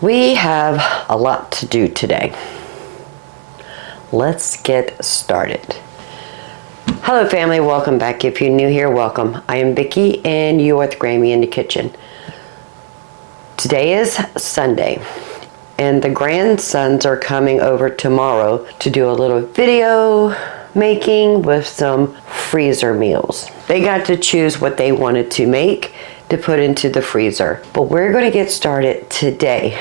We have a lot to do today. Let's get started. Hello family, welcome back. If you're new here, welcome. I am Vicki and you're with Grammy in the kitchen. Today is Sunday and the grandsons are coming over tomorrow to do a little video making with some freezer meals. They got to choose what they wanted to make to put into the freezer. But we're going to get started today.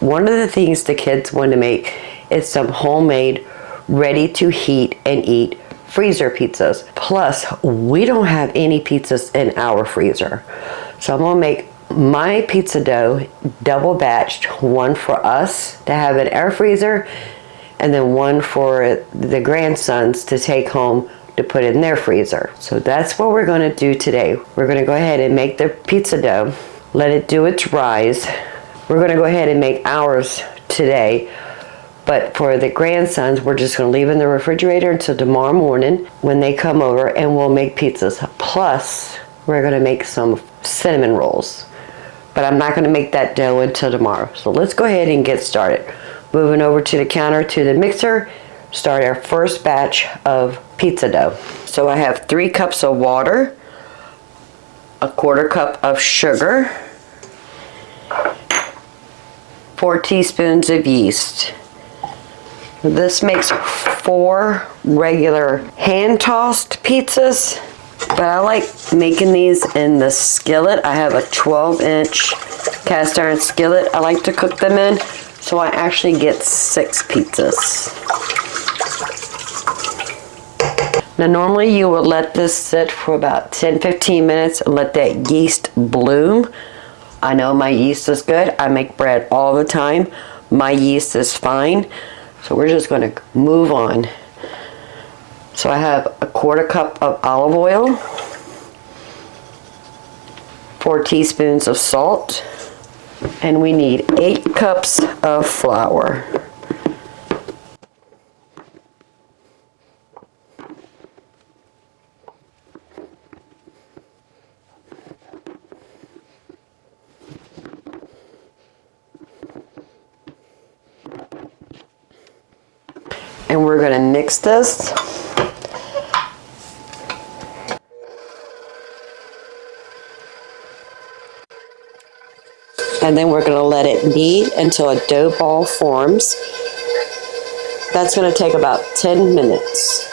One of the things the kids want to make is some homemade, ready to heat and eat freezer pizzas. Plus, we don't have any pizzas in our freezer. So I'm going to make my pizza dough double batched, one for us to have in our freezer and then one for the grandsons to take home to put in their freezer. So that's what we're going to do today. We're going to go ahead and make the pizza dough, let it do its rise. We're going to go ahead and make ours today, but for the grandsons, we're just going to leave in the refrigerator until tomorrow morning when they come over and we'll make pizzas. Plus, we're going to make some cinnamon rolls, but I'm not going to make that dough until tomorrow. So let's go ahead and get started. Moving over to the counter to the mixer, start our first batch of pizza dough. So I have 3 cups of water, a 1/4 cup of sugar, 4 teaspoons of yeast. This makes 4 regular hand-tossed pizzas, but I like making these in the skillet. I have a 12-inch cast iron skillet I like to cook them in, so I actually get 6 pizzas. Now normally you would let this sit for about 10-15 minutes and let that yeast bloom. I know my yeast is good. I make bread all the time. My yeast is fine. So we're just going to move on. So I have a 1/4 cup of olive oil, 4 teaspoons of salt, and we need 8 cups of flour. And we're going to mix this. And then we're going to let it knead until a dough ball forms. That's going to take about 10 minutes.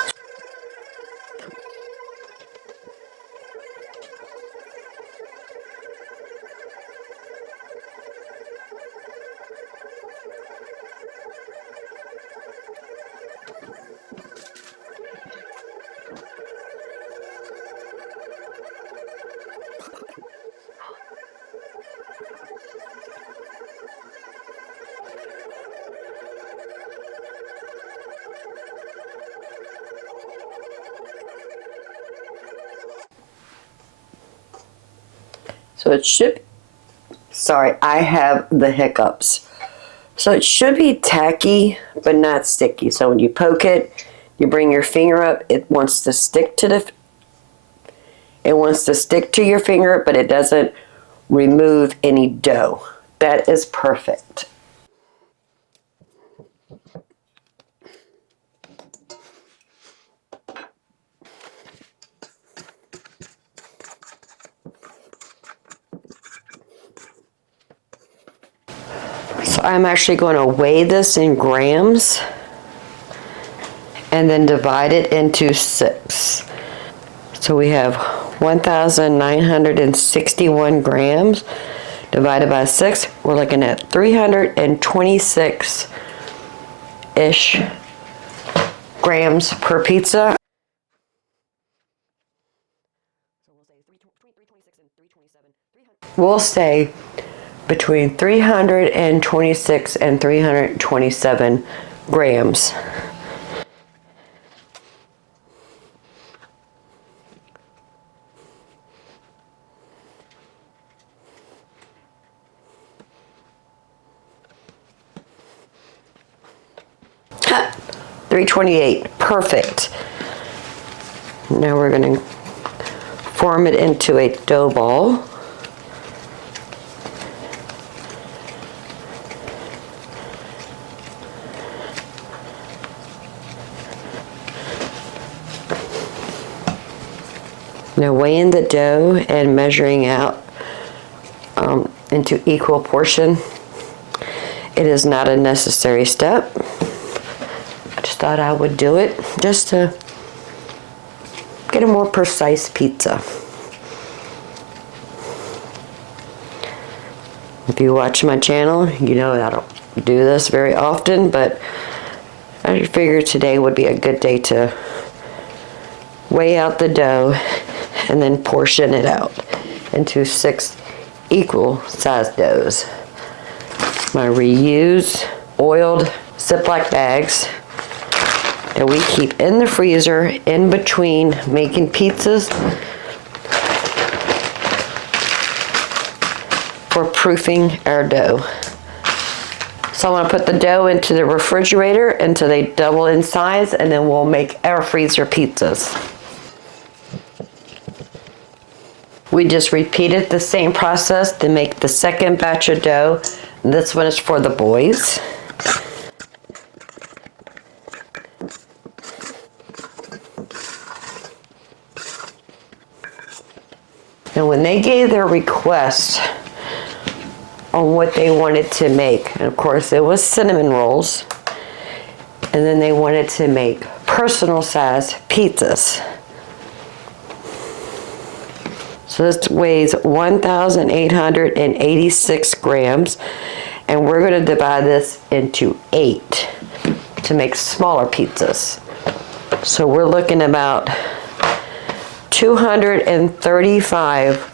So it should, sorry, I have the hiccups. So it should be tacky, but not sticky. So when you poke it, you bring your finger up, it wants to stick to your finger, but it doesn't remove any dough. That is perfect. So I'm actually going to weigh this in grams and then divide it into 6. So we have 1,961 grams divided by 6. We're looking at 326-ish grams per pizza. We'll say between 326 and 327 grams. Ha! 328, perfect. Now we're going to form it into a dough ball. Now weighing the dough and measuring out into equal portion, it is not a necessary step. I just thought I would do it just to get a more precise pizza. If you watch my channel, you know I don't do this very often, but I figured today would be a good day to weigh out the dough and then portion it out into 6 equal sized doughs. My reused oiled Ziploc bags that we keep in the freezer in between making pizzas for proofing our dough. So I'm going to put the dough into the refrigerator until they double in size, and then we'll make our freezer pizzas. We just repeated the same process to make the second batch of dough. This one is for the boys. And when they gave their request on what they wanted to make, and of course it was cinnamon rolls, and then they wanted to make personal size pizzas. So this weighs 1,886 grams, and we're going to divide this into 8 to make smaller pizzas. So we're looking about 235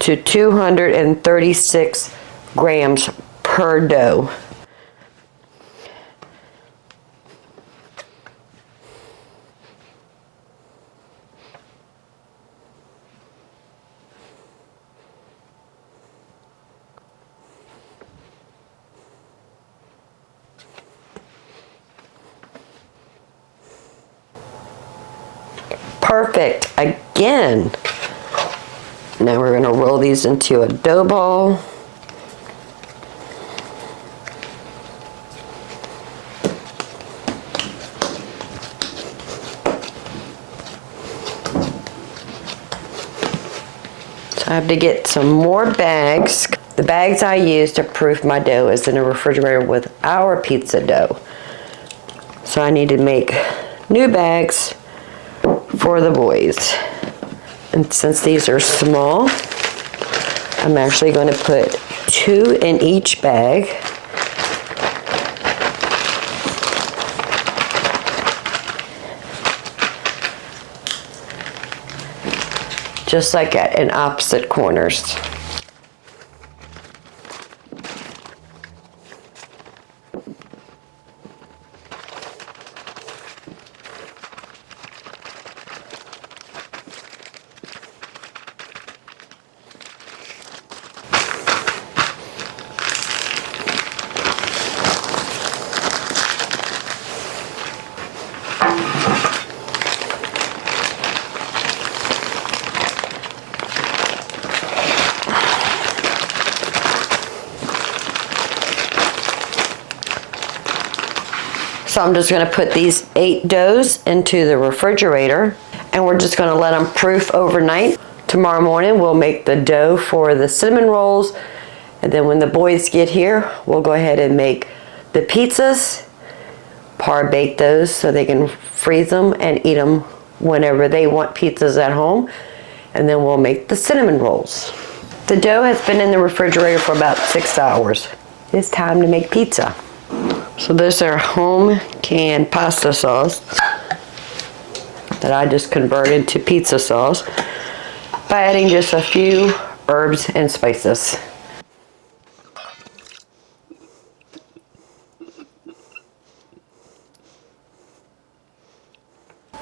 to 236 grams per dough. Perfect. Again. Now we're going to roll these into a dough ball. So I have to get some more bags. The bags I use to proof my dough is in a refrigerator with our pizza dough. So I need to make new bags for the boys. And since these are small, I'm actually going to put 2 in each bag. Just like in opposite corners. So I'm just going to put these 8 doughs into the refrigerator, and we're just going to let them proof overnight. Tomorrow morning we'll make the dough for the cinnamon rolls, and then when the boys get here we'll go ahead and make the pizzas, Parbake those so they can freeze them and eat them whenever they want pizzas at home, and then we'll make the cinnamon rolls. The dough has been in the refrigerator for about 6 hours. It's time to make pizza. So this is our home canned pasta sauce that I just converted to pizza sauce by adding just a few herbs and spices.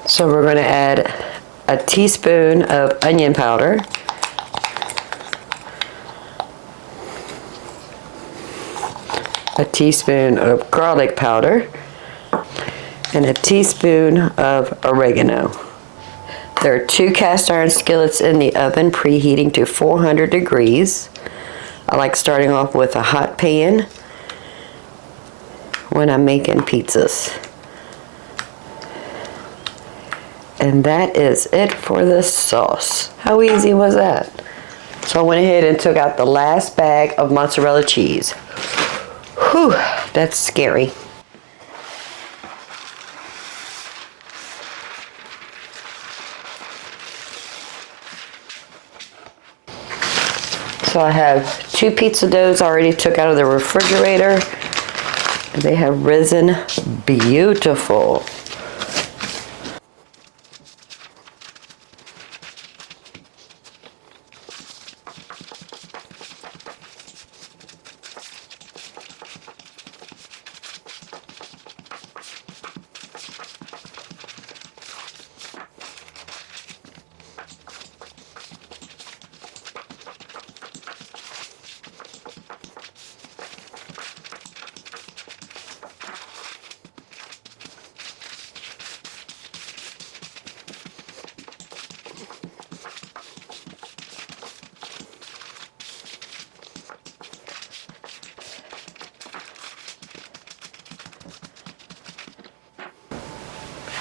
So we're going to add a teaspoon of onion powder, a teaspoon of garlic powder, and a teaspoon of oregano. There are 2 cast iron skillets in the oven preheating to 400 degrees. I like starting off with a hot pan when I'm making pizzas. And that is it for this sauce. How easy was that? So I went ahead and took out the last bag of mozzarella cheese. Whew, that's scary. So I have 2 pizza doughs already took out of the refrigerator. And they have risen beautiful.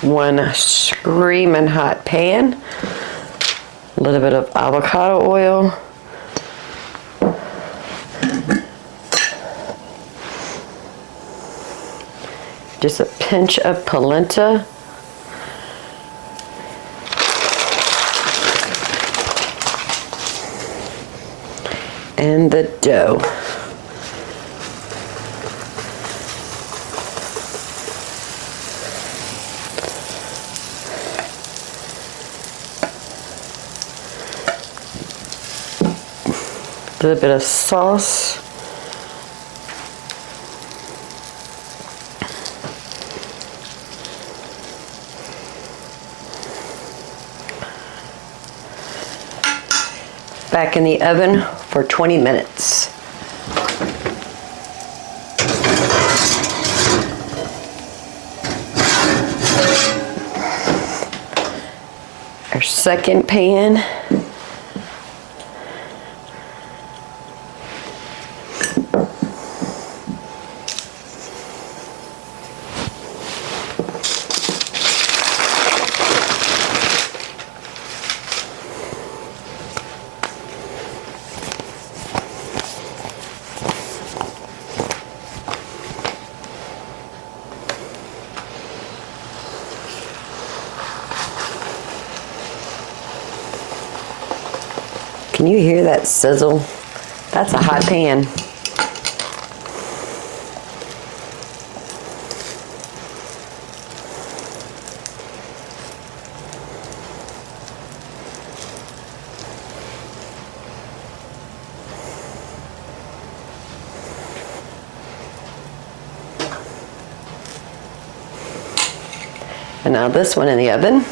One screaming hot pan, a little bit of avocado oil, just a pinch of polenta, and the dough. A little bit of sauce. Back in the oven for 20 minutes. Our second pan. Can you hear that sizzle? That's a hot pan. And now this one in the oven.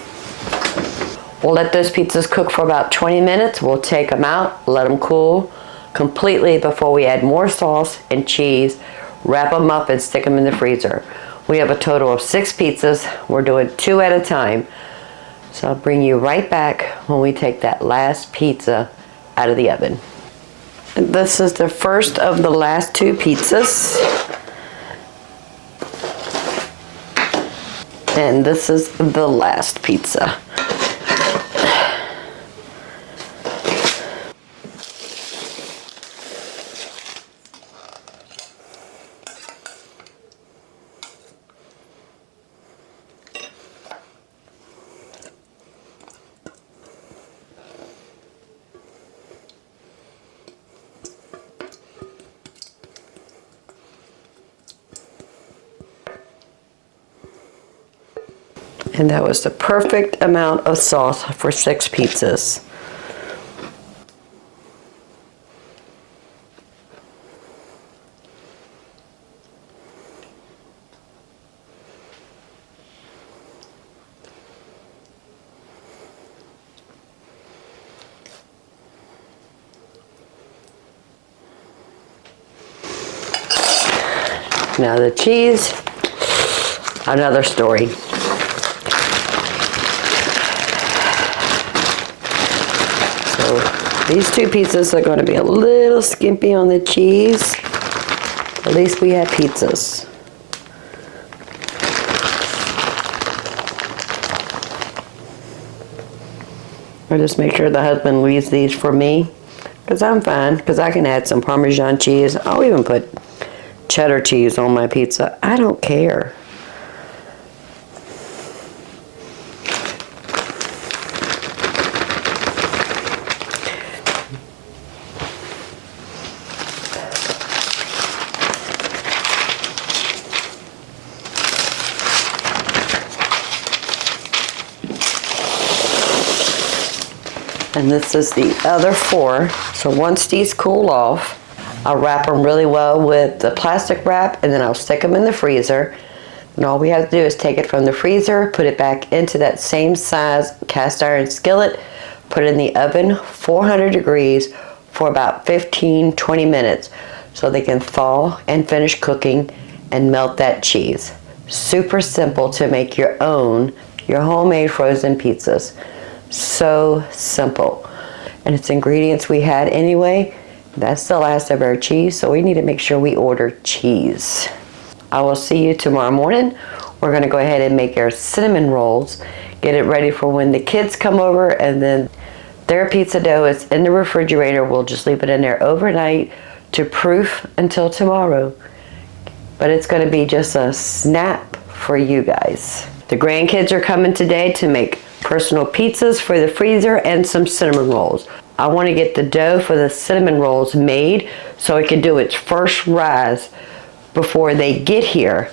We'll let those pizzas cook for about 20 minutes. We'll take them out, let them cool completely before we add more sauce and cheese, wrap them up and stick them in the freezer. We have a total of 6 pizzas. We're doing 2 at a time. So I'll bring you right back when we take that last pizza out of the oven. And this is the first of the last 2 pizzas. And this is the last pizza. And that was the perfect amount of sauce for 6 pizzas. Now the cheese, another story. These 2 pizzas are going to be a little skimpy on the cheese. At least we have pizzas. I just make sure the husband leaves these for me, because I'm fine, because I can add some Parmesan cheese. I'll even put cheddar cheese on my pizza. I don't care. And this is the other 4. So once these cool off, I'll wrap them really well with the plastic wrap, and then I'll stick them in the freezer. And all we have to do is take it from the freezer, put it back into that same size cast iron skillet, put it in the oven, 400 degrees, for about 15-20 minutes, so they can thaw and finish cooking and melt that cheese. Super simple to make your homemade frozen pizzas. So simple. And it's ingredients we had anyway. That's the last of our cheese, so we need to make sure we order cheese. I will see you tomorrow morning. We're going to go ahead and make our cinnamon rolls, get it ready for when the kids come over, and then their pizza dough is in the refrigerator. We'll just leave it in there overnight to proof until tomorrow. But it's going to be just a snap for you guys. The grandkids are coming today to make personal pizzas for the freezer and some cinnamon rolls. I want to get the dough for the cinnamon rolls made so it can do its first rise before they get here.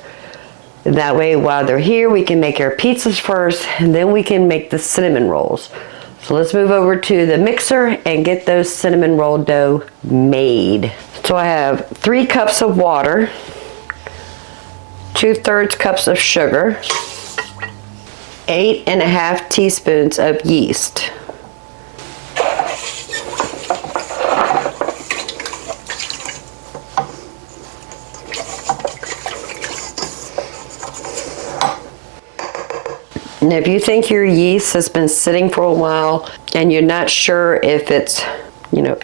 That way, while they're here, we can make our pizzas first, and then we can make the cinnamon rolls. So let's move over to the mixer and get those cinnamon roll dough made. So I have 3 cups of water, 2/3 cups of sugar, 8.5 teaspoons of yeast. And if you think your yeast has been sitting for a while and you're not sure if it's,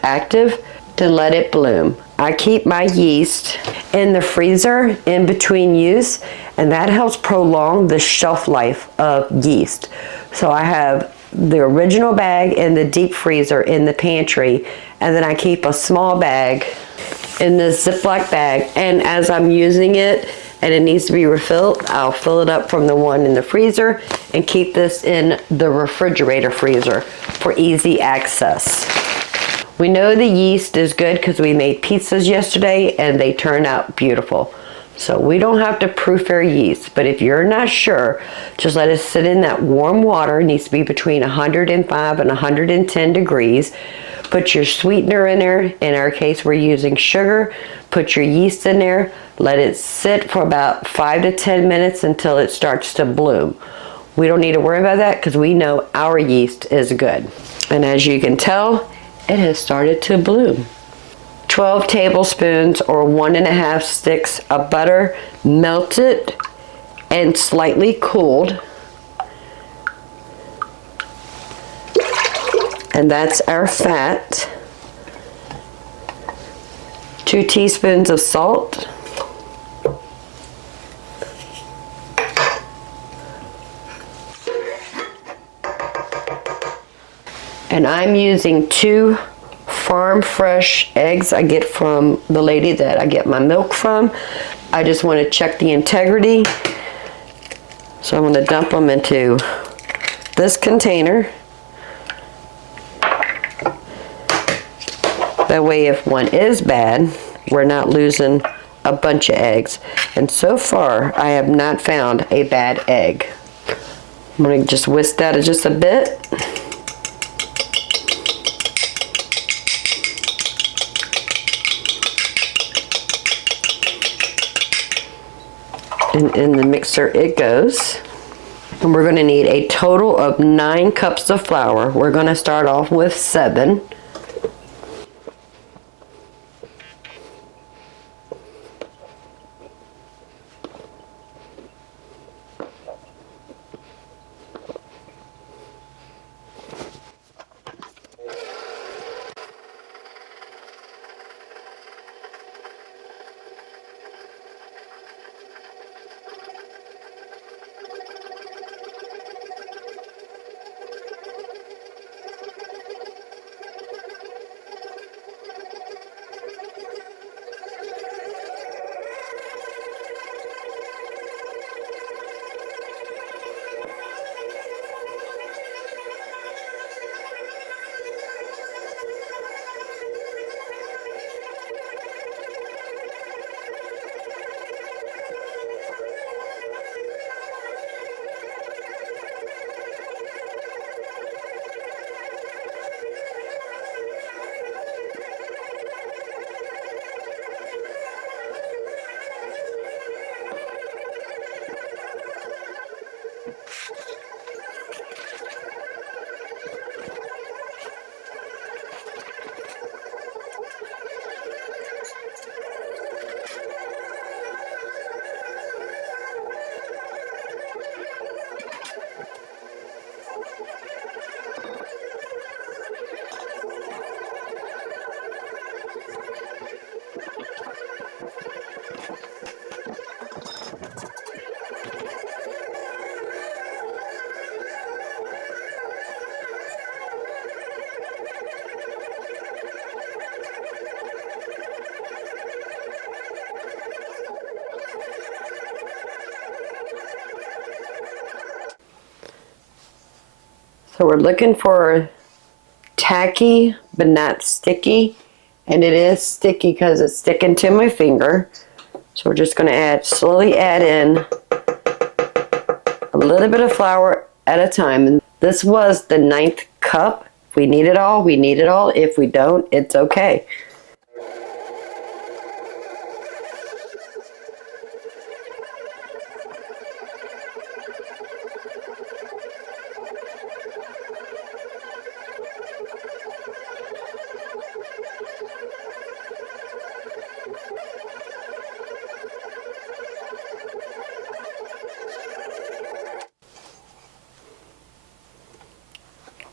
active, then let it bloom. I keep my yeast in the freezer in between use, and that helps prolong the shelf life of yeast. So I have the original bag in the deep freezer in the pantry, and then I keep a small bag in this Ziploc bag, and as I'm using it and it needs to be refilled, I'll fill it up from the one in the freezer and keep this in the refrigerator freezer for easy access. We know the yeast is good because we made pizzas yesterday and they turned out beautiful. So we don't have to proof our yeast, but if you're not sure, just let it sit in that warm water. It needs to be between 105 and 110 degrees. Put your sweetener in there. In our case, we're using sugar. Put your yeast in there. Let it sit for about 5 to 10 minutes until it starts to bloom. We don't need to worry about that because we know our yeast is good. And as you can tell, it has started to bloom. 12 tablespoons or 1.5 sticks of butter, melted and slightly cooled. And that's our fat. 2 teaspoons of salt. And I'm using 2 farm fresh eggs I get from the lady that I get my milk from. I just want to check the integrity. So I'm going to dump them into this container. That way if one is bad, we're not losing a bunch of eggs. And so far, I have not found a bad egg. I'm going to just whisk that just a bit. And in the mixer it goes. And we're going to need a total of 9 cups of flour. We're going to start off with 7. So we're looking for tacky but not sticky, and it is sticky because it's sticking to my finger. So we're just going to slowly add in a little bit of flour at a time. And this was the 9th cup. If we need it all, we need it all. If we don't, it's okay.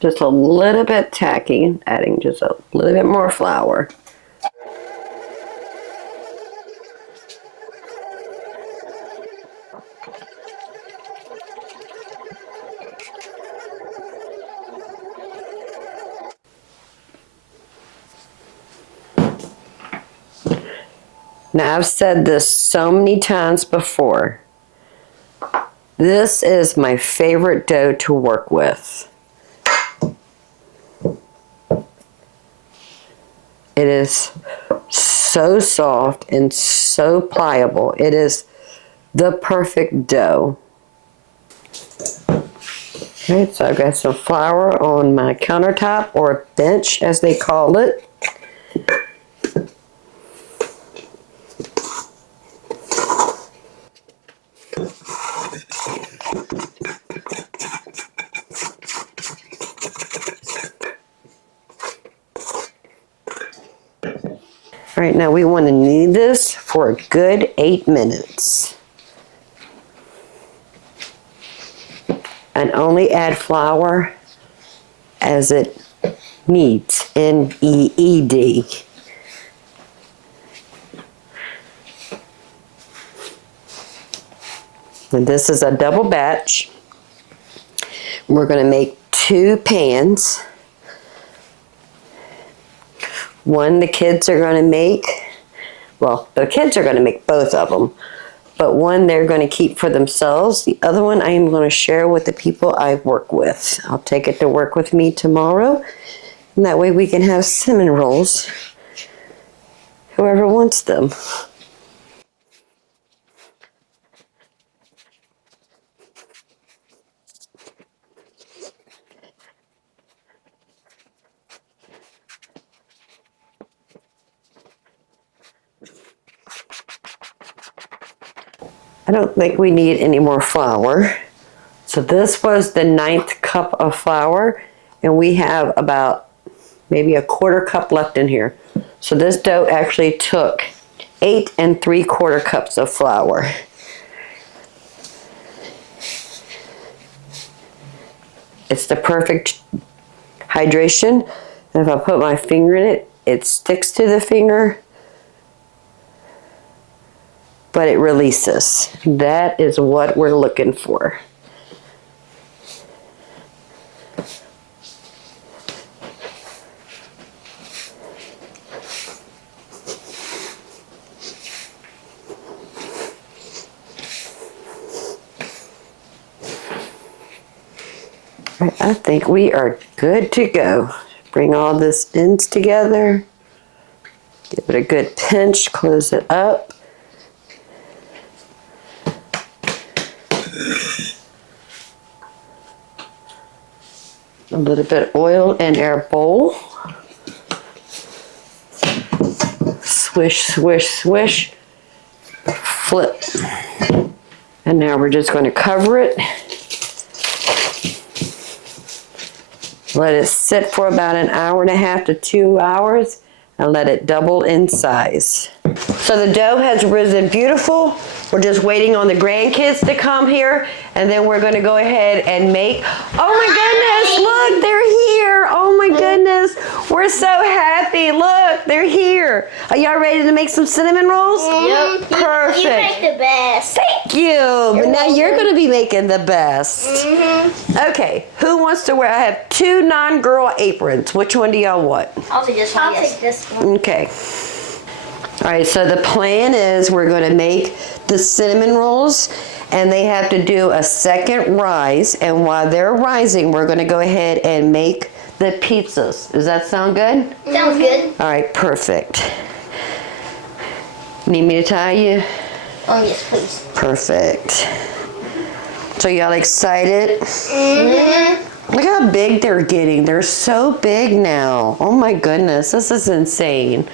Just a little bit tacky, adding just a little bit more flour. Now, I've said this so many times before. This is my favorite dough to work with. It is so soft and so pliable. It is the perfect dough. Okay, so I've got some flour on my countertop, or bench as they call it. All right, now we want to knead this for a good 8 minutes. And only add flour as it needs, N-E-E-D. And this is a double batch. We're going to make 2 pans. One the kids are going to make, well, the kids are going to make both of them, but one they're going to keep for themselves. The other one I am going to share with the people I work with. I'll take it to work with me tomorrow, and that way we can have cinnamon rolls, whoever wants them. I don't think we need any more flour. So this was the 9th cup of flour, and we have about maybe a 1/4 cup left in here. So this dough actually took 8 3/4 cups of flour. It's the perfect hydration. And if I put my finger in it, it sticks to the finger, but it releases. That is what we're looking for. I think we are good to go. Bring all this ends together. Give it a good pinch, close it up. A little bit of oil in our bowl. Swish, swish, swish. Flip. And now we're just going to cover it. Let it sit for about 1.5 to 2 hours and let it double in size. So the dough has risen beautiful. We're just waiting on the grandkids to come here, and then we're gonna go ahead and make, oh my goodness, look, they're here. Oh my goodness, we're so happy. Look, they're here. Are y'all ready to make some cinnamon rolls? Yep. Perfect. You make the best. Thank you. But now you're gonna be making the best. Okay, who wants to wear, I have 2 non-girl aprons. Which one do y'all want? I'll take this one. I'll take this one. Okay. All right, so the plan is we're going to make the cinnamon rolls, and they have to do a second rise. And while they're rising, we're going to go ahead and make the pizzas. Does that sound good? Sounds good. All right, perfect. Need me to tie you? Oh, yes, please. Perfect. So y'all excited? Mm-hmm. Look how big they're getting. They're so big now. Oh my goodness, this is insane.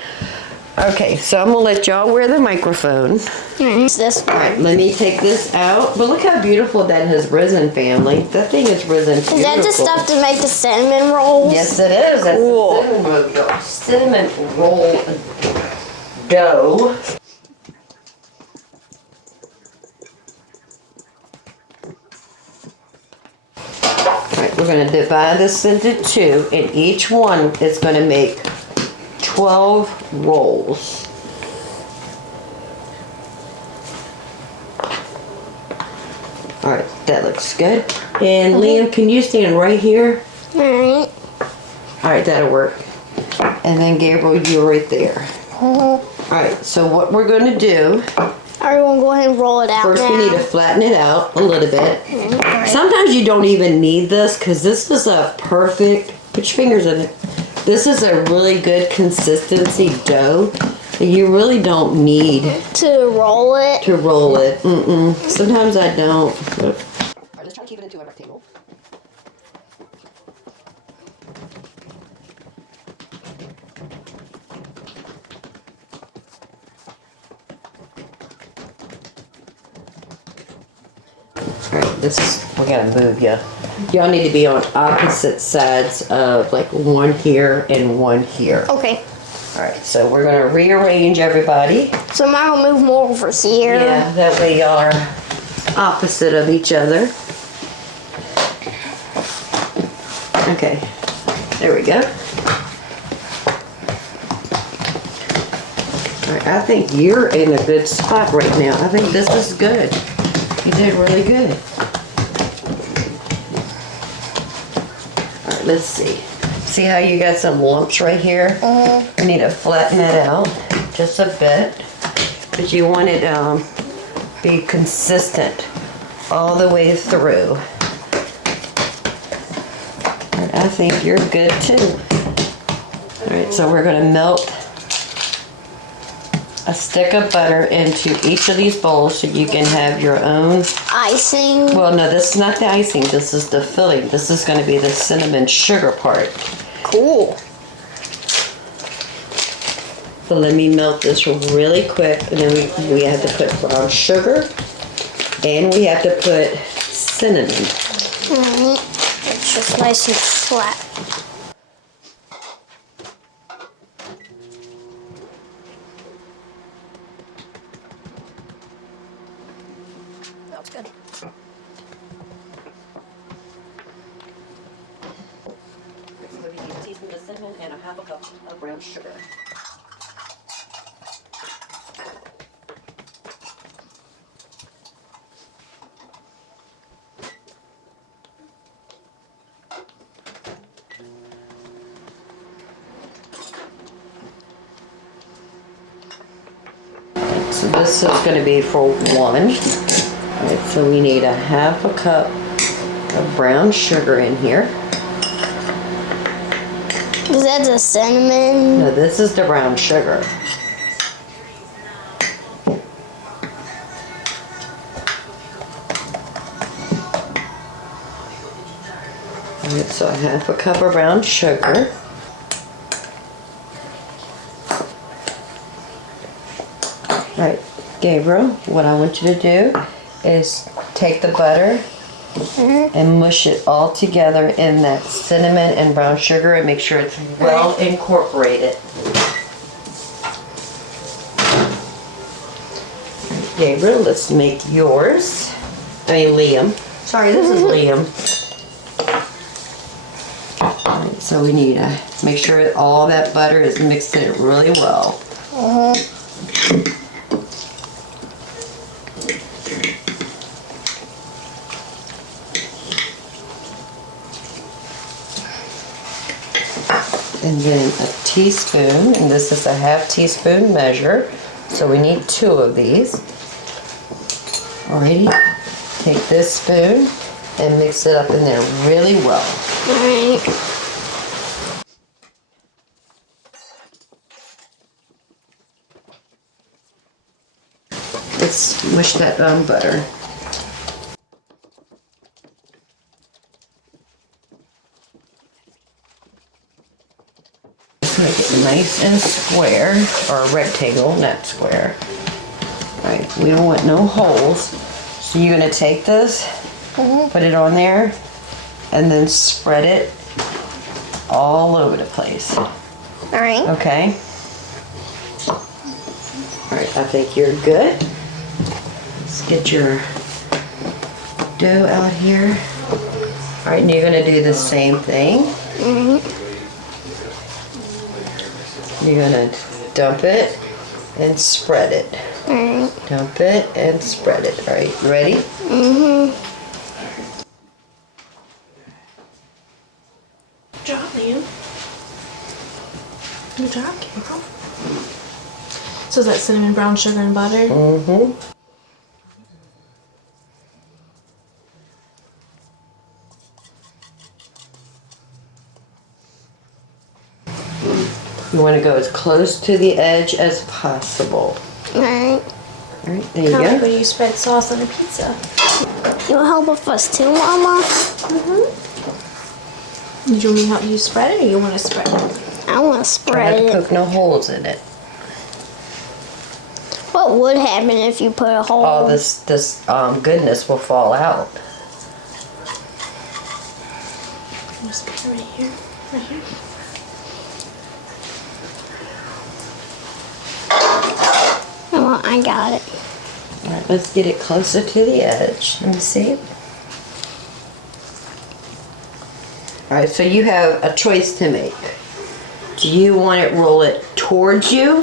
Okay, so I'm gonna let y'all wear the microphone. It's this one. All right, let me take this out. But look how beautiful that has risen, family. That thing has risen beautiful. Is that the stuff to make the cinnamon rolls? Yes, it is. That's cool. the cinnamon roll dough. Alright, we're going to divide this into two, and each one is going to make 12 rolls. Alright, that looks good. And Liam, can you stand right here? Alright. Alright, that'll work. And then Gabriel, you're right there. Alright, so what we're going to do, Are we going to go ahead and roll it out first now? we need to flatten it out a little bit. Okay. Sometimes you don't even need this because this is a perfect, put your fingers in it. This is a really good consistency dough. You really don't need To roll it? to roll it. Sometimes I don't. Alright, let's try to keep it into a rectangle. Alright, we gotta move ya. Y'all need to be on opposite sides of like one here and one here. Okay. Alright, so we're gonna rearrange everybody. So am I going to move more over here? Yeah, that way y'all are opposite of each other. Okay, there we go. Alright, I think you're in a good spot right now. I think this is good. You did really good. Alright, let's see. See how you got some lumps right here? You need to flatten it out just a bit. But you want it be consistent all the way through. And I think you're good too. Alright, so we're going to melt a stick of butter into each of these bowls so you can have your own. Icing? Well, no, this is not the icing. This is the filling. This is going to be the cinnamon sugar part. Cool. So let me melt this really quick, and then we have to put brown sugar, and we have to put cinnamon. Alright. It's just nice and flat. That was good. So we need a teaspoon of cinnamon and a half a cup of brown sugar. So this is going to be for one. Alright, so we need a half a cup of brown sugar in here. Is that the cinnamon? No, this is the brown sugar. Alright, so a half a cup of brown sugar. Right, Gabriel, what I want you to do is take the butter and mush it all together in that cinnamon and brown sugar and make sure it's well incorporated. Gabriel, let's make yours. Liam. Sorry, this is Liam. Alright, so we need to make sure all that butter is mixed in really well. And then a teaspoon, and this is a half teaspoon measure, so we need 2 of these. Alrighty, take this spoon and mix it up in there really well. Alright. Let's smush that butter. Let's make it nice and square, or a rectangle, not square. Right, we don't want no holes. So you're gonna take this, put it on there, and then spread it all over the place. Alright. Okay? Alright, I think you're good. Let's get your dough out here. Alright, and you're gonna do the same thing. You're gonna dump it and spread it. Alright. Dump it and spread it. Alright, ready? Good job, Liam. Good job, Carol. So is that cinnamon, brown sugar, and butter? You want to go as close to the edge as possible. Alright. Alright, there you How go. would you spread sauce on a pizza? You will help with us too, Mama? Did you want me to help you spread it, or you want to spread it? I want to Try not spread to it. poke no holes in it. What would happen if you put a hole? All this goodness will fall out. Just put it right here. Right here. Oh, I got it. Alright, let's get it closer to the edge. Let me see. Alright, so you have a choice to make. Do you want it roll it towards you?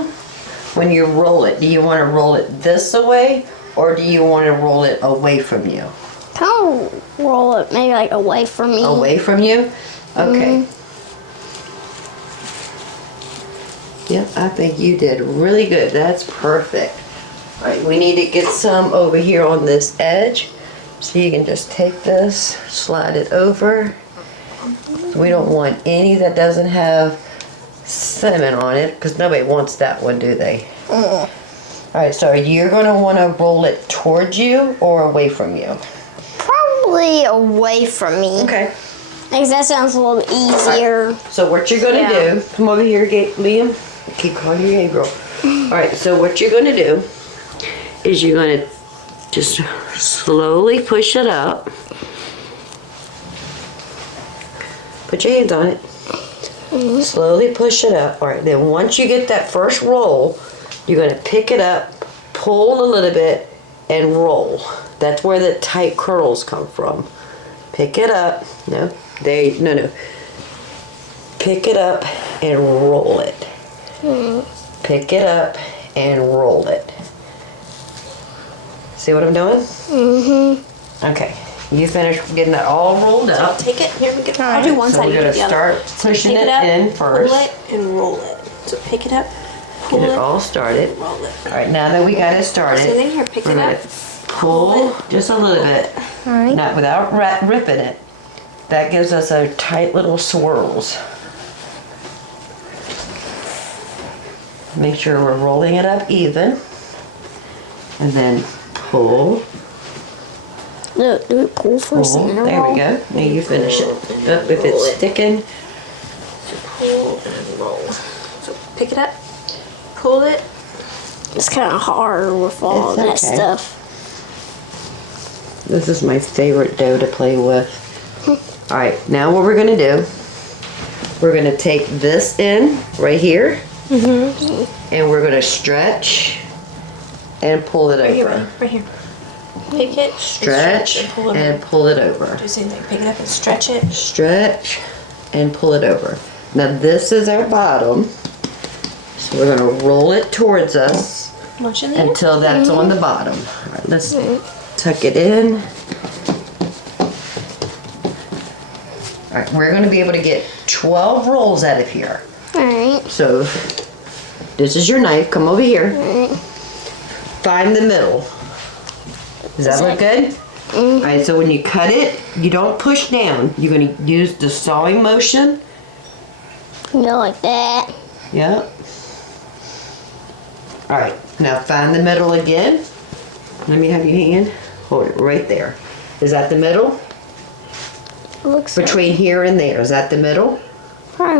When you roll it, do you want to roll it this way, or do you want to roll it away from you? Kind of roll it maybe like away from me. Away from you? Okay. Yep, I think you did really good. That's perfect. All right, we need to get some over here on this edge. So you can just take this, slide it over. We don't want any that doesn't have cinnamon on it, because nobody wants that one, do they? All right, so you're going to want to roll it towards you or away from you? Probably away from me. Okay. Because that sounds a little easier. So what you're gonna Yeah. do, come over here, Liam. I keep calling you Gabriel. All right, so what you're gonna do is you're gonna just slowly push it up. Put your hands on it. Slowly push it up. All right, then once you get that first roll, you're gonna pick it up, pull a little bit, and roll. That's where the tight curls come from. Pick it up. No. No. Pick it up and roll it. Pick it up and roll it. See what I'm doing? Okay. You finished getting that all rolled So up. take it. Here we go. I'll do one So side. we're You do gonna the other. start pushing Pick it up, in first. Pull it and roll it. So pick it up. Pull Get it. it all started. Roll it. All right. Now that we got it started, So then here, pick we're it gonna up. pull just a little bit. Alright. Not without ripping it. That gives us a tight little swirls. Make sure we're rolling it up even. And then pull, Do we pull first pull. and then There roll? we go. Now you finish it. Up if it's sticking. Pull and roll. So pick it up. Pull it. It's kind of hard with all It's that okay. stuff. This is my favorite dough to play with. All right, now what we're gonna do, we're gonna take this in right here, and we're gonna stretch and pull it Right here, over. right here. Pick it. Stretch and pull it and over. pull it over. Do the same thing. Pick it up and stretch it. Stretch and pull it over. Now this is our bottom, so we're gonna roll it towards us Much in there. until that's on the bottom. All right, let's tuck it in. All right, we're gonna be able to get 12 rolls out of here. Alright. So this is your knife, come over here. Find the middle. Does that look good? All right, so when you cut it, you don't push down. You're going to use the sawing motion. Like that. Yep. All right, now find the middle again. Let me have your hand. Hold it right there. Is that the middle? Looks Between here and there. Is that the middle? like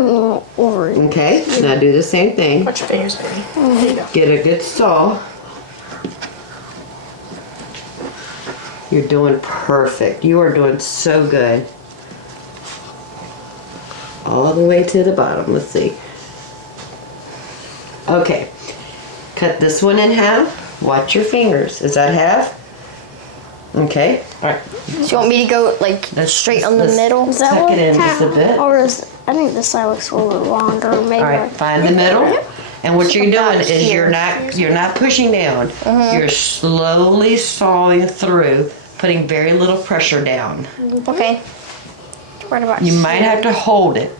over. Okay, now do the same thing. Watch your fingers, baby. There you go. Get a good saw. You're doing perfect. You are doing so good. All the way to the bottom. Let's see. Okay. Cut this one in half. Watch your fingers. Is that half? Okay. All right. Do you want me to go like straight on the let's middle? Is that tuck what? it in just a bit. Or is I think this side looks a little bit longer. Maybe. All right, find the middle. And what you're doing about is here. you're not pushing down. You're slowly sawing through, putting very little pressure down. Okay. Right about You might have to hold it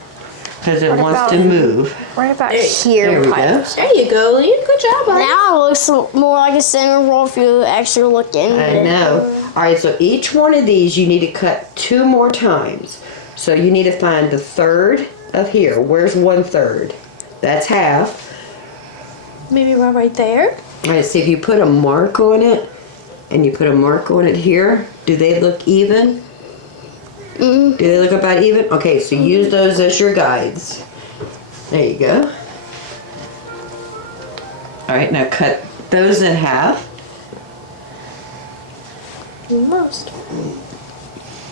because it wants to move. right about Here. There we go. There you go, Lee. Good job, buddy. Now it looks more like a cinnamon roll if you actually look into I it. know. All right, so each one of these you need to cut 2 more times. So you need to find the third of here. Where's 1/3? That's half. Maybe right there. All right, see if you put a mark on it and you put a mark on it here, do they look even? Do they look about even? Okay, so use those as your guides. There you go. All right, now cut those in half. Almost.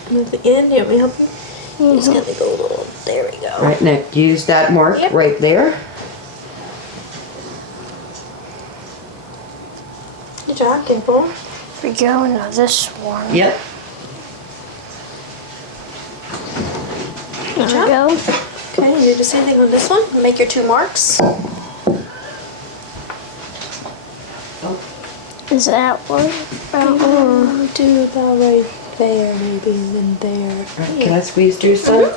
And at the end, you want me to help you? Just gonna go a little. There we All go. right, now use that mark Yep. right there. Good job, Dimple. We go into this one. Yep. Good There we job. go. Okay, you do the same thing on this one. Make your 2 marks. Is that one? Do about right there, maybe, and then there. All right, can I squeeze through some? All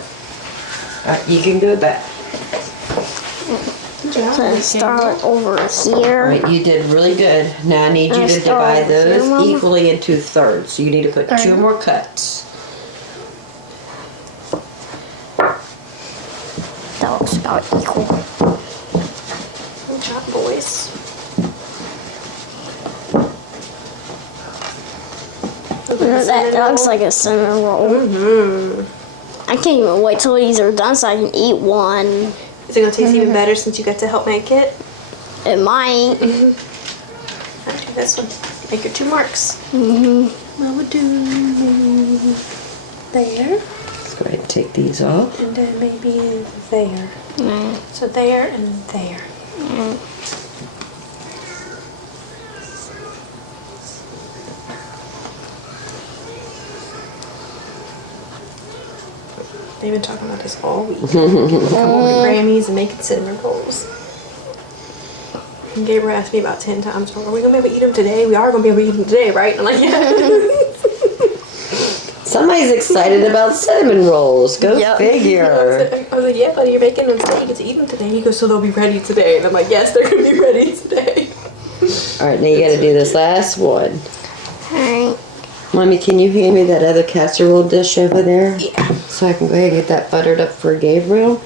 right, you can go back. Good job. So start over here. All right, you did really good. Now I need you I to start divide over here, those Mama? equally into thirds. So you need to put 2 Alright. more cuts. That looks about equal. Good job, boys. That looks like a cinnamon roll. I can't even wait till these are done so I can eat one. Is it gonna taste even better since you got to help make it? It might. I'll do this one. Make your 2 marks. Mama do there, Let's go ahead and take these off. and then maybe there. So there and there. They've been talking about this all week. Come over to Grammy's and making cinnamon rolls. And Gabriel asked me about 10 times, are we going to be able to eat them today? We are going to be able to eat them today, right? I'm like, yeah. Somebody's excited about cinnamon rolls. Go Yep. figure. I was like, yeah, buddy, you're making them today. You get to eat them today. He goes, so they'll be ready today. And I'm like, yes, they're going to be ready today. All right, now you got to do this last one. Alright. Mommy, can you hand me that other casserole dish over there? Yeah. So I can go ahead and get that buttered up for Gabriel.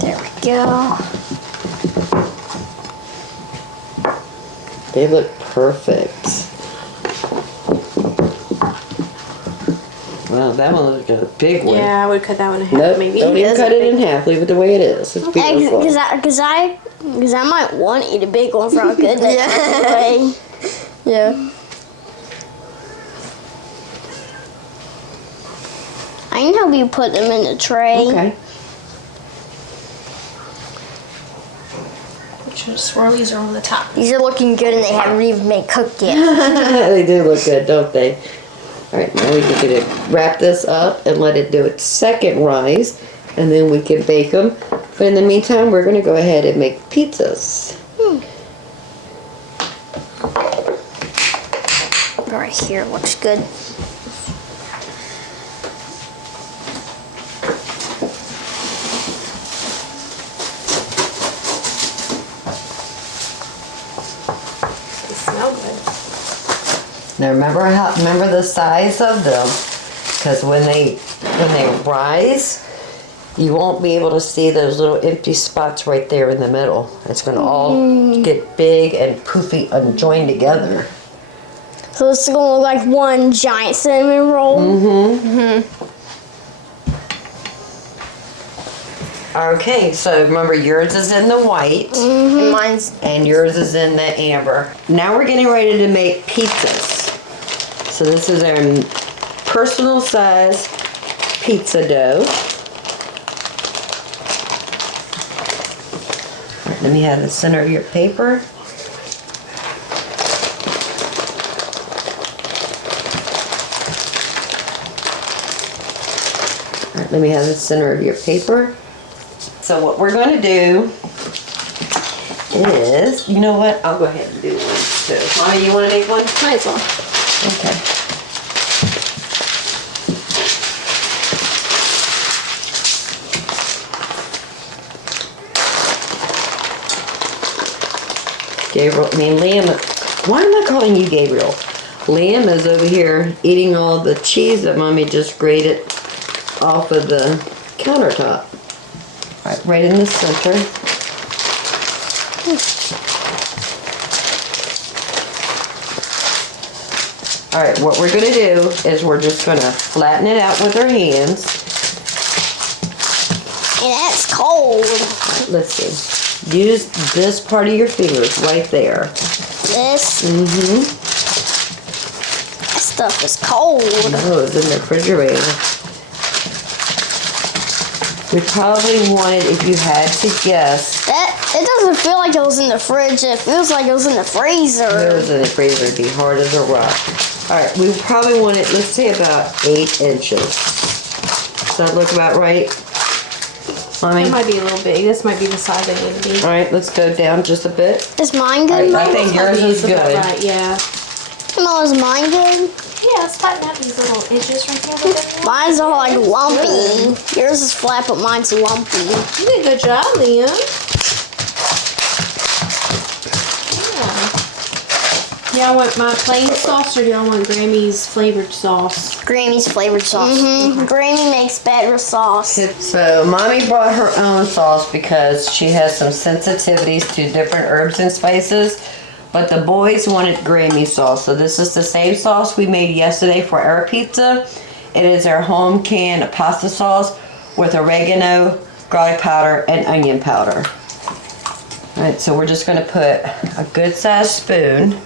There we go. They look perfect. Wow, that one looks like a big one. Yeah, I would cut that one in half, Nope, maybe. don't even That's cut a it big- in half. Leave it the way it is. It's beautiful. Because I might want to eat a big one for how good that Yeah. Yeah. I can help you put them in the tray. Okay. Which swirlies are on the top. These are looking good and they haven't even been cooked yet. They do look good, don't they? All right, now we're going to wrap this up and let it do its second rise, and then we can bake them. But in the meantime, we're going to go ahead and make pizzas. Right here looks good. Now remember the size of them, because when they rise, you won't be able to see those little empty spots right there in the middle. It's going to all get big and poofy and joined together. So it's gonna look like one giant cinnamon roll. Okay, so remember yours is in the white. And mine's And yours is in the amber. Now we're getting ready to make pizzas. So this is our personal size pizza dough. All right, let me have the center of your paper. All right, let me have the center of your paper. So what we're going to do is, you know what? I'll go ahead and do one too. Mommy, you want to make one? Might as well. Okay. Liam, why am I calling you Gabriel? Liam is over here eating all the cheese that Mommy just grated off of the countertop. Right in the center. All right, what we're gonna do is we're just gonna flatten it out with our hands. And that's cold. Let's see. Use this part of your fingers right there. This. Mm-hmm. That stuff is cold. Oh, it's in the refrigerator. We probably wanted, if you had to guess, It doesn't feel like it was in the fridge. It feels like it was in the freezer. if it was in the freezer, it'd be hard as a rock. All right, we probably wanted, let's say about 8 inches. Does that look about right? Mommy? That might be a little big. This might be the size I need to be. All right, let's go down just a bit. Is mine All good, right, I Mom? think yours is About good. right, yeah. Mom, is mine good? Yeah, let's flatten out these little edges right here a little bit more. Mine's all like lumpy. Yours is flat, but mine's lumpy. You did a good job, Liam. Yeah. Y'all want my plain sauce or do y'all want Grammy's flavored sauce? Grammy's flavored sauce. Granny makes better sauce. So Mommy brought her own sauce because she has some sensitivities to different herbs and spices. But the boys wanted Grammy sauce. So this is the same sauce we made yesterday for our pizza. It is our home canned pasta sauce with oregano, garlic powder, and onion powder. All right, so we're just gonna put a good sized spoon,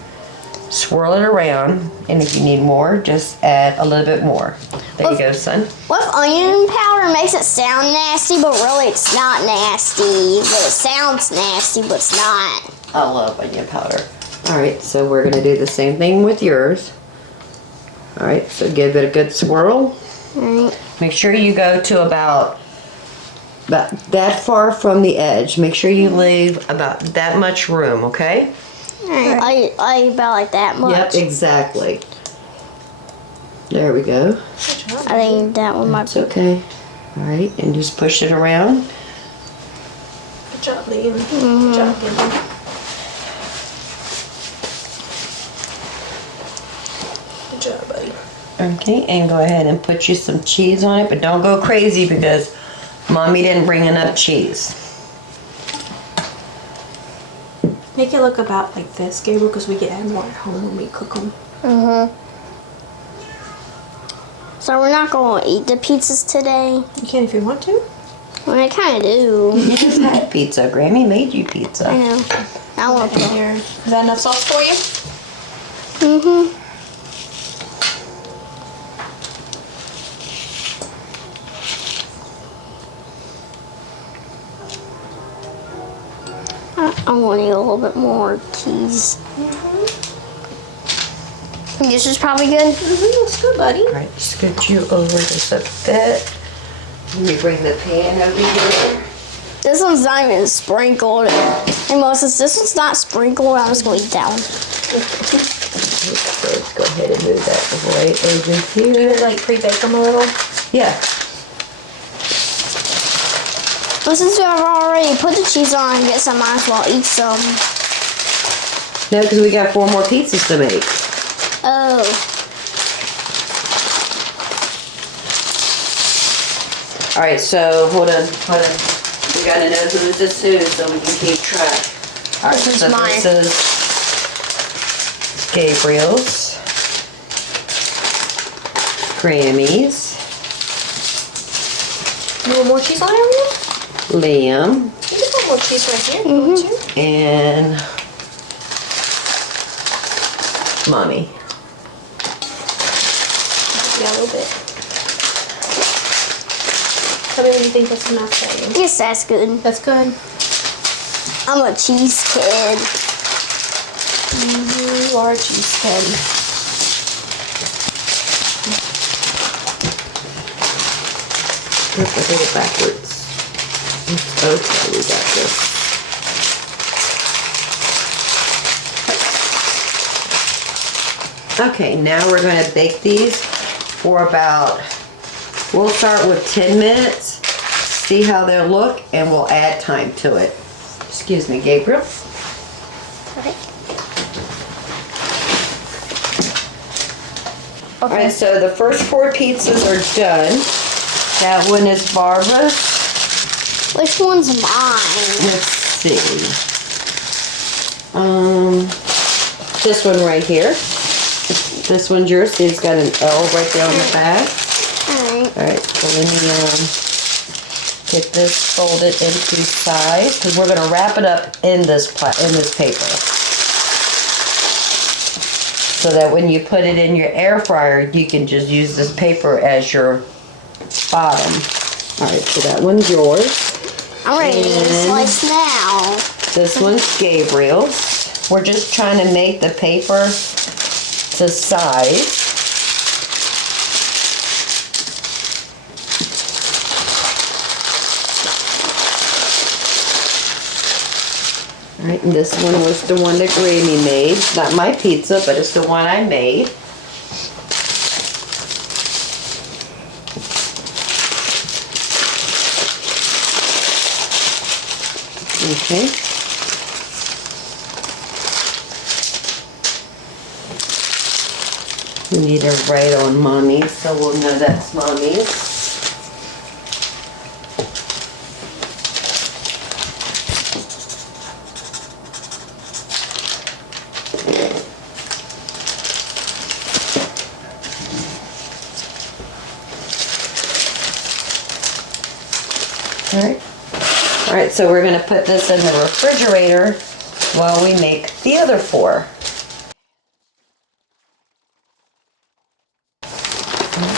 swirl it around, and if you need more, just add a little bit more. There you go, son. With onion powder makes it sound nasty, but really it's not nasty. But it sounds nasty, but it's not. I love onion powder. All right, so we're gonna do the same thing with yours. All right, so give it a good swirl. Alright. Make sure you go to about that far from the edge. Make sure you leave about that much room, okay? Alright. I about like that much. Yep, exactly. There we go. I think that one might It's okay. All right, and just push it around. Good job, Liam. Good job, Liam. Good job, buddy. Okay, and go ahead and put you some cheese on it, but don't go crazy because Mommy didn't bring enough cheese. Make it look about like this, Gabriel, because we get more at home when we cook them. So we're not going to eat the pizzas today? You can if you want to. Well, I kind of do. You just had pizza. Grammy made you I pizza. know. I want to. Here. Is that enough sauce for you? I want to eat a little bit more cheese. This is probably good. Looks good, buddy. All right, scoot you over just a bit. Let me bring the pan over here. This one's not even sprinkled. And Moses, this one's not sprinkled. I'm just going to eat that one. Let's go ahead and move that right over here. Like pre-bake them a little. Yeah. Well, since we have already put the cheese on and get some, might as well eat some. No, because we got 4 more pizzas to make. Oh. All right, so hold on. We gotta know whose is who so we can keep track. All right, This is so mine. this is Gabriel's, Grammy's, You want more cheese on there? Liam, You can put more cheese right here. Don't you? and Mommy. Yeah, a little bit. Tell me when you think that's enough for you. Yes, that's good. That's good. I'm a cheese kid. You are a cheese kid. Yep, I did it backwards. Okay, we got this. Okay, now we're gonna bake these for about, we'll start with 10 minutes, see how they look, and we'll add time to it. Excuse me, Gabriel. Okay. Alright, so the first 4 pizzas are done. That one is Barbara's. Which one's mine? Let's see. This one right here. This one's yours. See, it's got an L right there on the back. Alright. Alright, so let me get this folded into size because we're gonna wrap it up in this paper. So that when you put it in your air fryer, you can just use this paper as your bottom. Alright, so that one's yours. I'm ready to And- slice now. This one's Gabriel's. We're just trying to make the paper to size. Alright, and this one was the one that Grammy made. Not my pizza, but it's the one I made. Okay. We need to write on Mommy's, so we'll know that's Mommy's. Alright, so we're going to put this in the refrigerator while we make the other 4.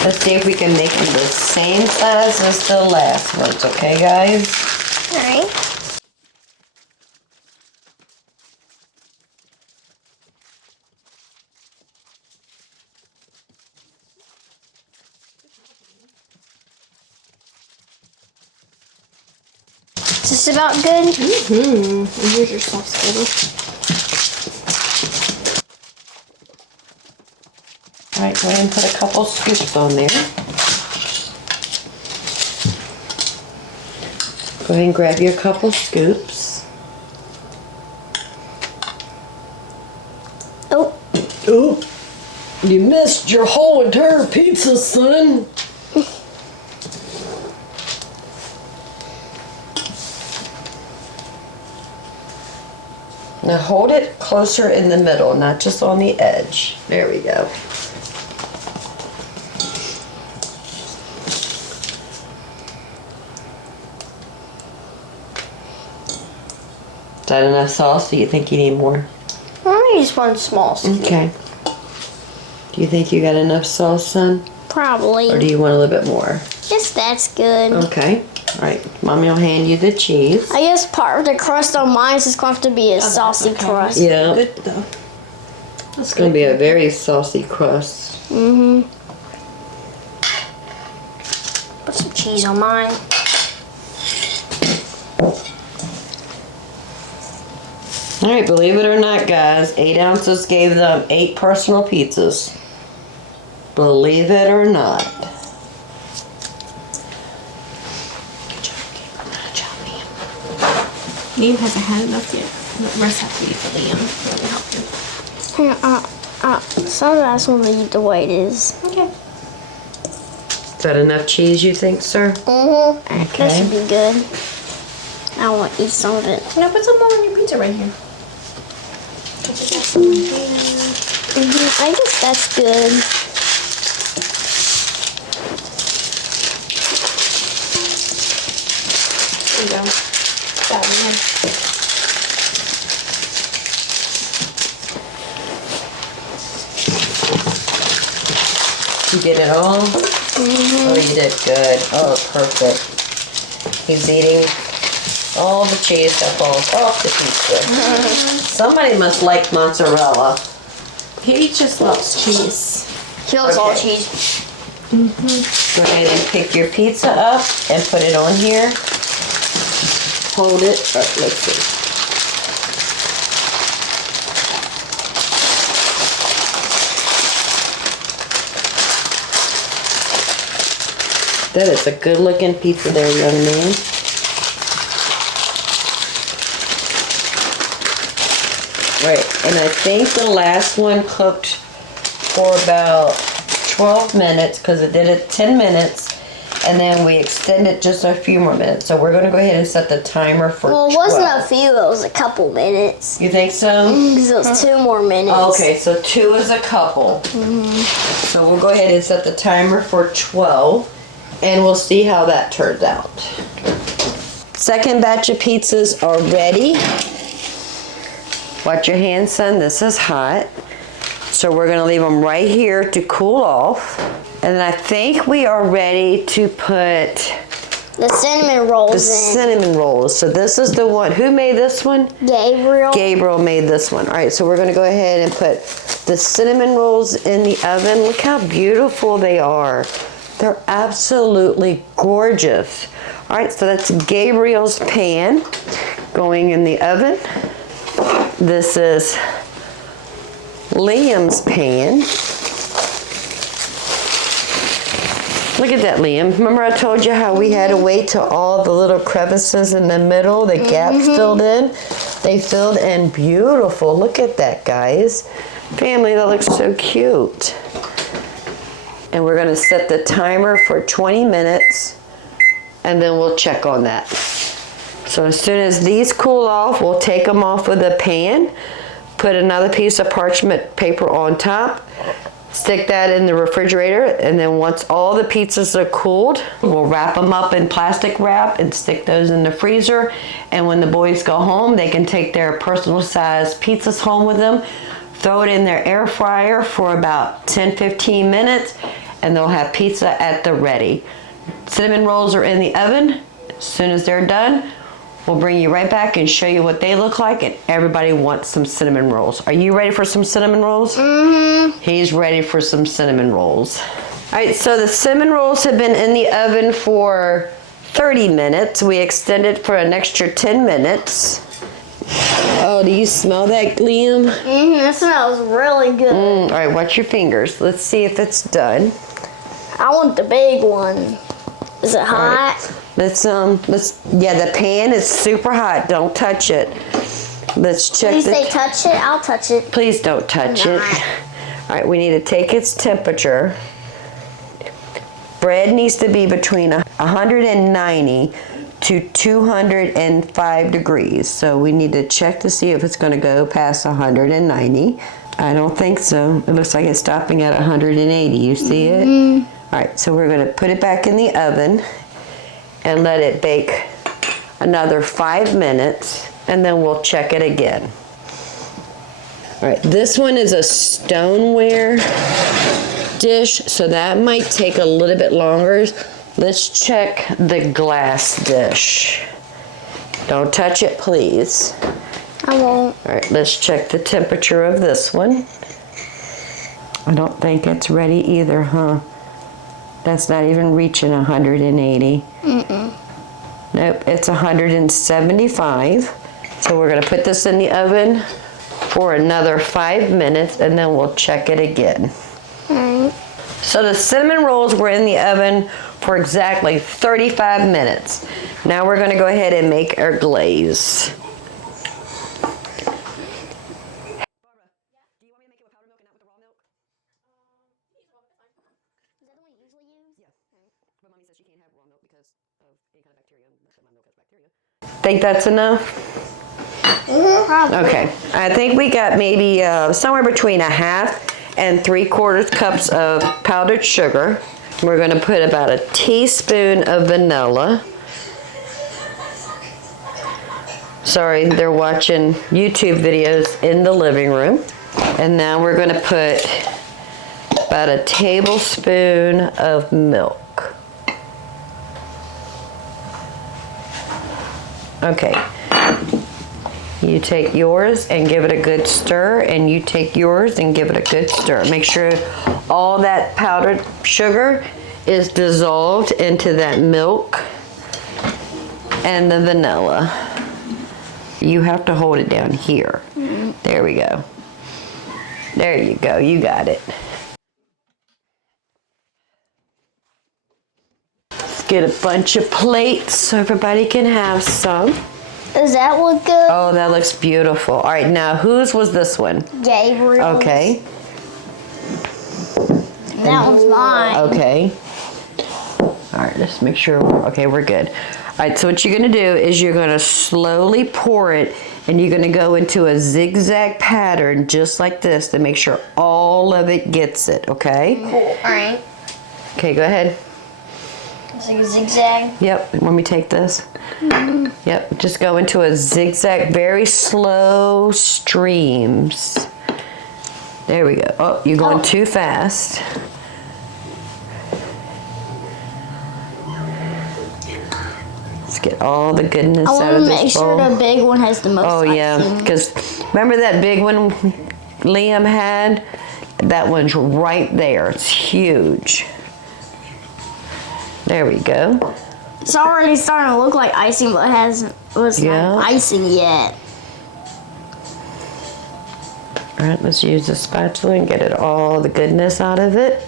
Let's see if we can make them the same size as the last ones, okay guys? Alright. Is this about good? And here's your sauce, baby. Alright, go ahead and put a couple scoops on there. Go ahead and grab your couple scoops. Oh. Oop! You missed your whole entire pizza, son! Now hold it closer in the middle, not just on the edge. There we go. Is that enough sauce? Do you think you need more? I just one small scoop. Okay. Do you think you got enough sauce, son? Probably. Or do you want a little bit more? Yes, that's good. Okay. Alright, Mommy will hand you the cheese. I guess part of the crust on mine is going to have to be a saucy okay. crust. Yeah. Good though. It's going to be a very saucy crust. Mm-hmm. Put some cheese on mine. Alright, believe it or not, guys, 8 ounces gave them 8 personal pizzas. Believe it or not. Good job, Liam. Liam hasn't had enough yet. The rest have to be for Liam. Let me help you. Here, Sometimes when eat the way it is. Okay. Is that enough cheese, you think, sir? Mm-hmm. That should be good. I want to eat some of it. No, put some more on your pizza right here. Some right here. I guess that's good. There you go. Got it in here. You get it all? Oh, you did good. Oh, perfect. He's eating all the cheese that falls off the pizza. Somebody must like mozzarella. He just loves cheese. He loves all Okay. cheese. Go ahead and pick your pizza up and put it on here. Hold it. Let's see. That is a good looking pizza there, young man. Right, and I think the last one cooked for about 12 minutes because it did it 10 minutes and then we extended just a few more minutes. So we're going to go ahead and set the timer for Well, it 12. wasn't a few, it was a couple minutes. You think so? Because it was 2 more minutes. Okay, so 2 is a couple. So we'll go ahead and set the timer for 12 and we'll see how that turns out. Second batch of pizzas are ready. Watch your hands, son. This is hot. So we're gonna leave them right here to cool off. And then I think we are ready to put The cinnamon rolls the in. cinnamon rolls. So this is the one. Who made this one? Gabriel. Gabriel made this one. All right, so we're gonna go ahead and put the cinnamon rolls in the oven. Look how beautiful they are. They're absolutely gorgeous. All right, so that's Gabriel's pan going in the oven. This is Liam's pan. Look at that, Liam. Remember I told you how we had to wait till all the little crevices in the middle, the gaps filled in? They filled in beautiful. Look at that, guys. Family, that looks so cute. And we're gonna set the timer for 20 minutes and then we'll check on that. So as soon as these cool off, we'll take them off of the pan, put another piece of parchment paper on top, stick that in the refrigerator, and then once all the pizzas are cooled, we'll wrap them up in plastic wrap and stick those in the freezer. And when the boys go home, they can take their personal size pizzas home with them, throw it in their air fryer for about 10-15 minutes, and they'll have pizza at the ready. Cinnamon rolls are in the oven. As soon as they're done, we'll bring you right back and show you what they look like, and everybody wants some cinnamon rolls. Are you ready for some cinnamon rolls? Mm-hmm. He's ready for some cinnamon rolls. All right, so the cinnamon rolls have been in the oven for 30 minutes. We extended for an extra 10 minutes. Oh, do you smell that, Liam? That smells really good. All right, watch your fingers. Let's see if it's done. I want the big one. Is it hot? Yeah, the pan is super hot. Don't touch it. Let's check Please say touch it. I'll touch it. Please don't touch it. Not. All right, we need to take its temperature. Bread needs to be between 190 to 205 degrees. So we need to check to see if it's going to go past 190. I don't think so. It looks like it's stopping at 180. You see it? All right, so we're going to put it back in the oven and let it bake another 5 minutes, and then we'll check it again. All right, this one is a stoneware dish, so that might take a little bit longer. Let's check the glass dish. Don't touch it, please. I won't. All right, let's check the temperature of this one. I don't think it's ready either, huh? That's not even reaching 180. Nope, it's 175. So we're gonna put this in the oven for another 5 minutes and then we'll check it again. Alright. So the cinnamon rolls were in the oven for exactly 35 minutes. Now we're gonna go ahead and make our glaze. usually use? But mommy says she can't have raw milk because of any kind of bacteria. Not that my milk has bacteria. Think that's enough? Probably. Okay, I think we got maybe somewhere between a half and 3/4 cups of powdered sugar. We're gonna put about a teaspoon of vanilla. Sorry, they're watching YouTube videos in the living room. And now we're gonna put about a tablespoon of milk. Okay. You take yours and give it a good stir, and you take yours and give it a good stir. Make sure all that powdered sugar is dissolved into that milk and the vanilla. You have to hold it down here. There we go. There you go, you got it. Let's get a bunch of plates so everybody can have some. Does that look good? Oh, that looks beautiful. All right, now whose was this one? Gabriel's. Okay, That one's mine. okay. All right, let's make sure, okay, we're good. All right, so what you're gonna do is you're gonna slowly pour it, and you're gonna go into a zigzag pattern just like this to make sure all of it gets it, okay? Cool. Alright. Okay, go ahead. It's like a zigzag. Yep, let me take this. Yep, just go into a zigzag, very slow streams. There we go. Oh, you're going too fast. Let's get all the goodness I out want of to this make sure bowl. the big one has the most Oh yeah, icing. because remember that big one Liam had? That one's right there. It's huge. There we go. It's already starting to look like icing, but it was Yeah. not icing yet. All right, let's use the spatula and get it all the goodness out of it.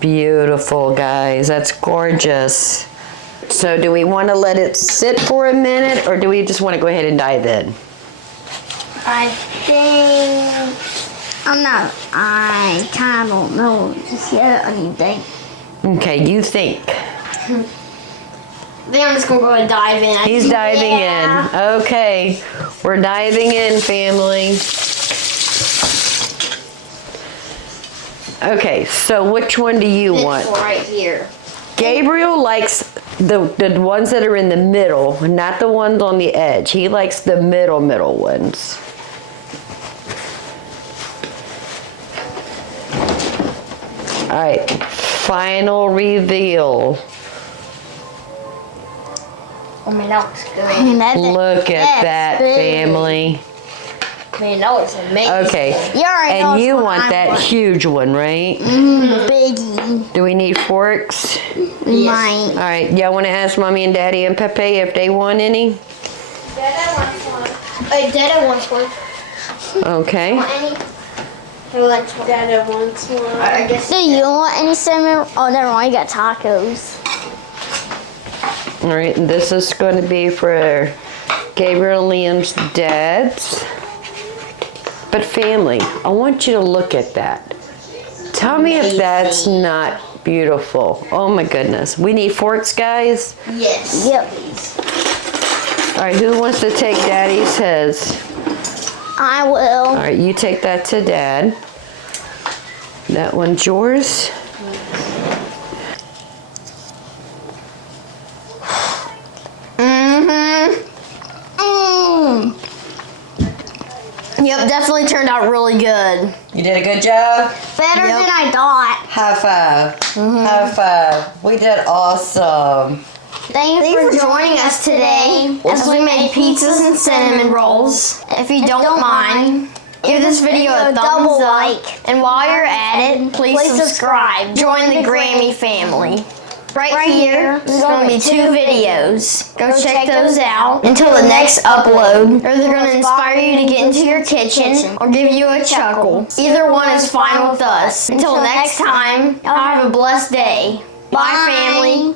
Beautiful, guys. That's gorgeous. So do we want to let it sit for a minute, or do we just want to go ahead and dive in? I think I kind of don't know just yet. I mean, think. Okay, you think. Then I'm just gonna go ahead and dive in. He's diving in. Okay, we're diving in, family. Okay, so which one do you This want? one right here. Gabriel likes the ones that are in the middle, not the ones on the edge. He likes the middle ones. All right, final reveal. Oh man, that looks good. I mean, Look at that, big. family. Man, that looks amazing. Okay, You already know and which you one want I that want. huge one, right? Biggie. Do we need forks? Mine. All right, y'all want to ask Mommy and Daddy and Pepe if they want any? Dada wants one. Hey, Dada wants one. Okay. Want any? Who likes one? Dada wants one. I guess. Do you want any cinnamon? Oh, never mind. You got tacos. All right, and this is going to be for Gabriel and Liam's dads. But family, I want you to look at that. Tell me if that's not beautiful. Oh my goodness. We need forks, guys. Yes. Yep. All right, who wants to take Daddy's his? I will. All right, you take that to Dad. That one's yours. Yep, definitely turned out really good. You did a good job. Better than I thought. High five. High five. We did awesome. Thanks for joining us today as we made pizzas and cinnamon rolls. If you don't mind, give this video a thumbs up. And while you're at it, please subscribe. Join the Grammy family. Right here, there's going to be 2 videos. Go check those out until the next upload. Or they're going to inspire you to get into your kitchen or give you a chuckle. Either one is fine with us. Until next time, y'all have a blessed day. Bye, family.